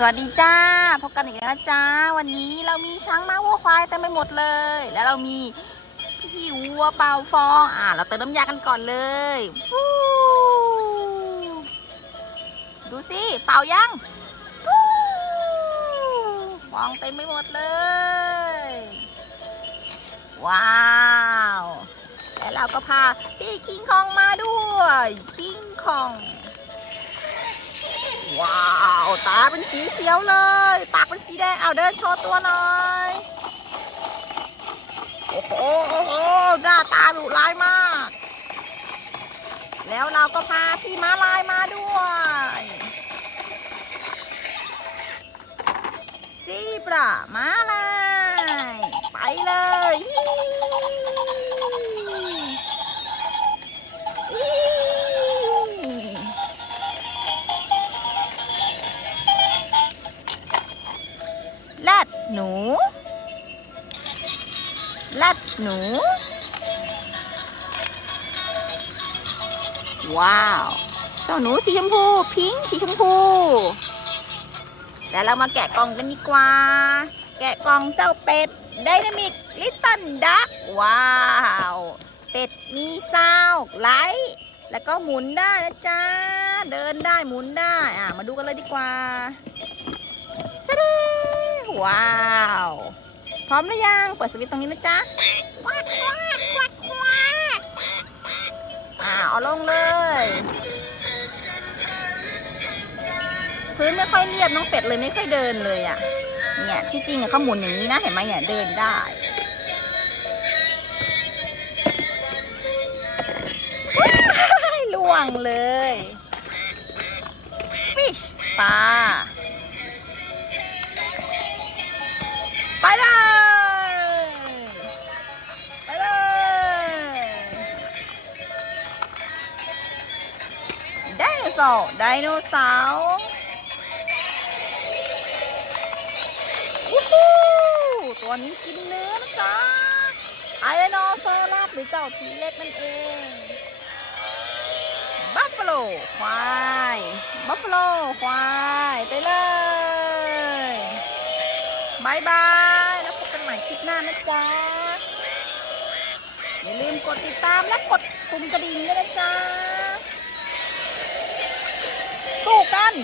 สวัสดีจ้าพบกันอีกแล้วจ้า วันนี้เรามีช้างม้าวัวควายเต็มไปหมดเลย แล้วเรามีพี่วัวเป่าฟองอ่าเราเติมน้ำยากันก่อนเลยดูสิเป่ายังฟูฟองเต็มไปหมดเลย ว้าวแล้วเราก็พาพี่คิงคองมาด้วยคิงคอง ว้าว ตาเป็นสีเขียวเลย ปากเป็นสีแดง เอาเดินโชว์ตัวหน่อย โอ้โหหหน้าตาดุร้ายมาก แล้วเราก็พาพี่ม้าลายมาด้วย หนูแลดหนู ว้าว เจ้าหนูสีชมพู พิงค์สีชมพู แล้วเรามาแกะกล่องกันดีกว่า แกะกล่องเจ้าเป็ดไดนามิกลิตเติ้ลดักว้าว เป็ดมีซาวไลท์แล้วก็หมุนได้นะจ๊ะ เดินได้หมุนได้ อะ มาดูกันเลยดีกว่า ว้าว พร้อมหรือยัง เปิดสวิตช์ตรงนี้นะจ๊ะควักควักควักควักอ่าเอาลงเลย พื้นไม่ค่อยเรียบน้องเป็ดเลยไม่ค่อยเดินเลยอะ เนี่ยที่จริงอะเขาหมุนอย่างนี้นะเห็นไหมเนี่ยเดินได้ว้ายล่วงเลย fish ปลา ไปเลยไปเลยไดโนเสาร์ไดโนเสาร์วู้ฮูตัวนี้กินเนื้อนะจ๊ะไอโนโซลัสหรือเจ้าทีเล็กนั่นเองบัฟฟาโลควายบัฟฟาโลควาย ไปเลยบายบาย นใหม่คลิปหน้านะจ๊ะ อย่าลืมกดติดตามและกดปุ่มกระดิ่งด้วยนะจ๊ะ สู้กัน